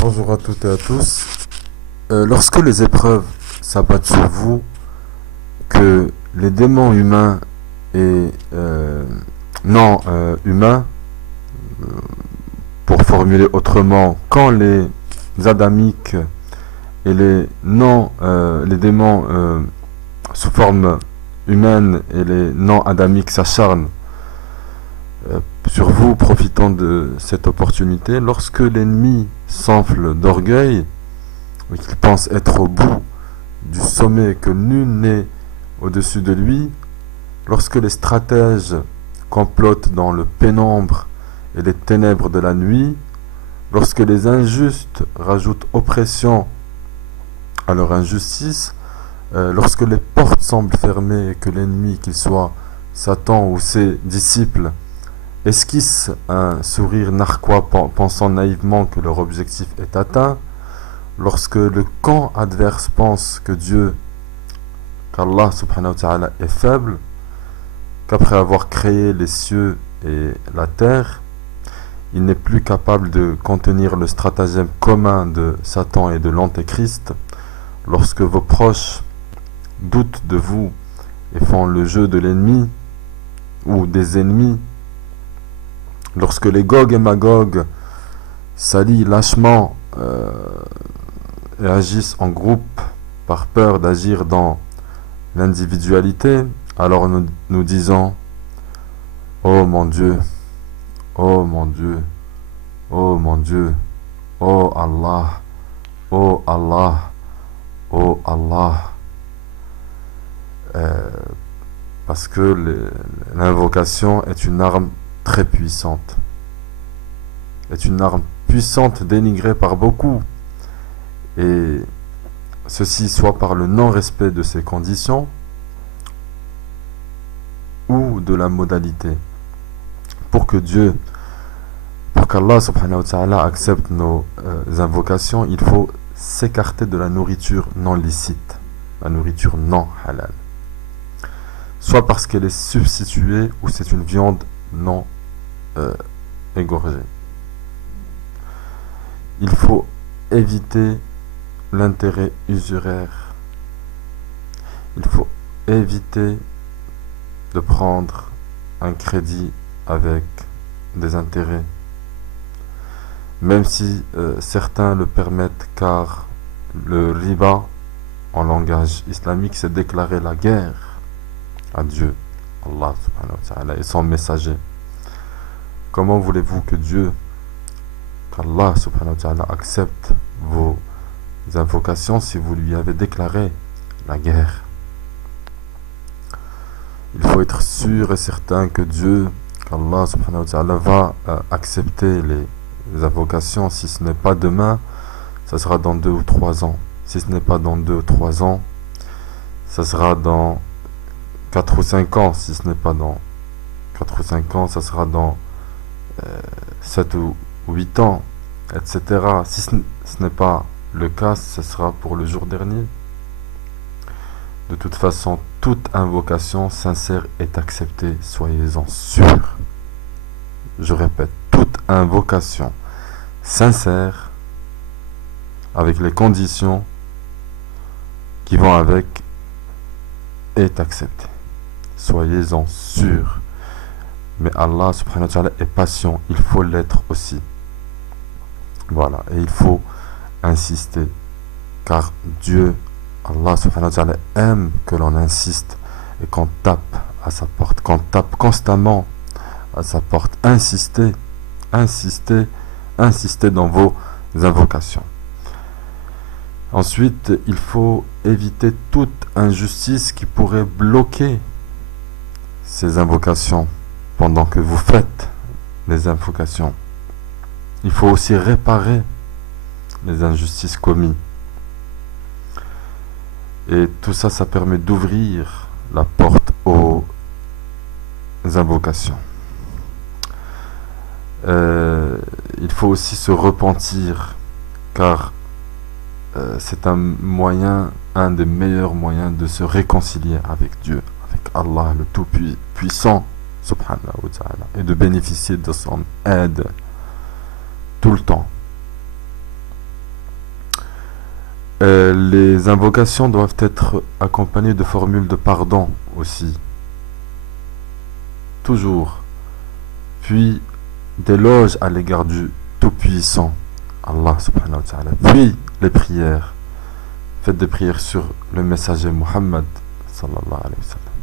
Bonjour à toutes et à tous. Lorsque les épreuves s'abattent sur vous, que les démons humains et non humains, pour formuler autrement, quand les adamiques et les non les démons sous forme humaine et les non adamiques s'acharnent sur vous, profitant de cette opportunité, lorsque l'ennemi s'enfle d'orgueil et qu'il pense être au bout du sommet, que nul n'est au-dessus de lui, lorsque les stratèges complotent dans le pénombre et les ténèbres de la nuit, lorsque les injustes rajoutent oppression à leur injustice, lorsque les portes semblent fermées et que l'ennemi, qu'il soit Satan ou ses disciples, esquisse un sourire narquois pensant naïvement que leur objectif est atteint, lorsque le camp adverse pense que Dieu, qu'Allah subhanahu wa ta'ala est faible, qu'après avoir créé les cieux et la terre, il n'est plus capable de contenir le stratagème commun de Satan et de l'Antéchrist, lorsque vos proches doutent de vous et font le jeu de l'ennemi ou des ennemis, lorsque les Gog et Magog s'allient lâchement et agissent en groupe par peur d'agir dans l'individualité, alors nous disons: oh mon Dieu, oh mon Dieu, oh mon Dieu, oh Allah, oh Allah, oh Allah. Parce que l'invocation est une arme très puissante. Est une arme puissante dénigrée par beaucoup. Et ceci soit par le non-respect de ses conditions ou de la modalité. Pour qu'Allah subhanahu wa ta'ala accepte nos invocations, il faut s'écarter de la nourriture non licite, la nourriture non halal. Soit parce qu'elle est substituée ou c'est une viande non égorgée. Il faut éviter l'intérêt usuraire. Il faut éviter de prendre un crédit avec des intérêts, même si certains le permettent, car le riba en langage islamique, c'est déclarer la guerre à Dieu, Allah subhanahu wa ta'ala, et son messager. Comment voulez-vous que Dieu, qu'Allah subhanahu wa ta'ala accepte vos invocations si vous lui avez déclaré la guerre? Il faut être sûr et certain que Dieu, qu'Allah subhanahu wa ta'ala va accepter les invocations. Si ce n'est pas demain, ça sera dans 2 ou 3 ans. Si ce n'est pas dans 2 ou 3 ans, ça sera dans 4 ou 5 ans. Si ce n'est pas dans 4 ou 5 ans, ça sera dans 7 ou 8 ans, etc. Si ce n'est pas le cas, ce sera pour le jour dernier. De toute façon, toute invocation sincère est acceptée, soyez-en sûrs. Je répète, toute invocation sincère, avec les conditions qui vont avec, est acceptée. Soyez-en sûrs. Mais Allah subhanahu wa ta'ala est patient, il faut l'être aussi. Voilà, et il faut insister, car Dieu, Allah subhanahu wa ta'ala, aime que l'on insiste et qu'on tape à sa porte, qu'on tape constamment à sa porte. Insistez, insistez, insistez dans vos invocations. Ensuite, il faut éviter toute injustice qui pourrait bloquer ces invocations pendant que vous faites les invocations. Il faut aussi réparer les injustices commises. Et tout ça, ça permet d'ouvrir la porte aux invocations. Il faut aussi se repentir, car c'est un des meilleurs moyens de se réconcilier avec Dieu, avec Allah le Tout-Puissant, subhanahu wa ta'ala, et de bénéficier de son aide tout le temps. Les invocations doivent être accompagnées de formules de pardon aussi, toujours. Puis d'éloges à l'égard du Tout-Puissant, Allah subhanahu wa ta'ala. Puis les prières. Faites des prières sur le messager Muhammad sallallahu alayhi wa sallam.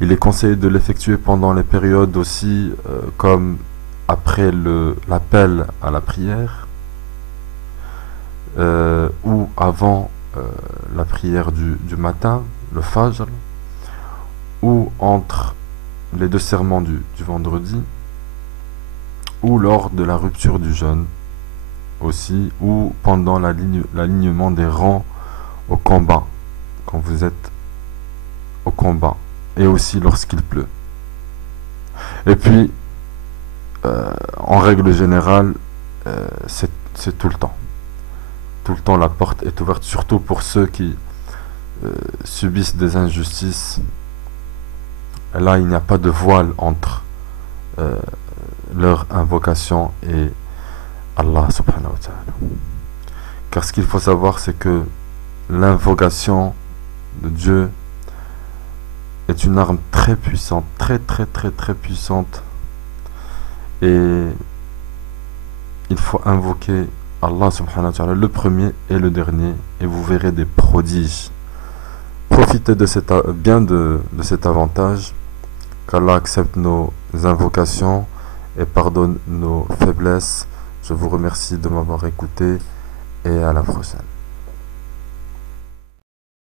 Il est conseillé de l'effectuer pendant les périodes aussi comme après l'appel à la prière ou avant la prière du matin, le Fajr, ou entre les deux serments du vendredi, ou lors de la rupture du jeûne aussi, ou pendant l'alignement des rangs au combat, quand vous êtes au combat, et aussi lorsqu'il pleut. Et puis, en règle générale, c'est tout le temps. Tout le temps, la porte est ouverte, surtout pour ceux qui subissent des injustices. Là, il n'y a pas de voile entre leur invocation et Allah subhanahu wa ta'ala. Car ce qu'il faut savoir, c'est que l'invocation de Dieu est une arme très puissante, très puissante, et il faut invoquer Allah subhanahu wa ta'ala, le premier et le dernier, et vous verrez des prodiges. Profitez de cet avantage, qu'Allah accepte nos invocations et pardonne nos faiblesses. Je vous remercie de m'avoir écouté et à la prochaine.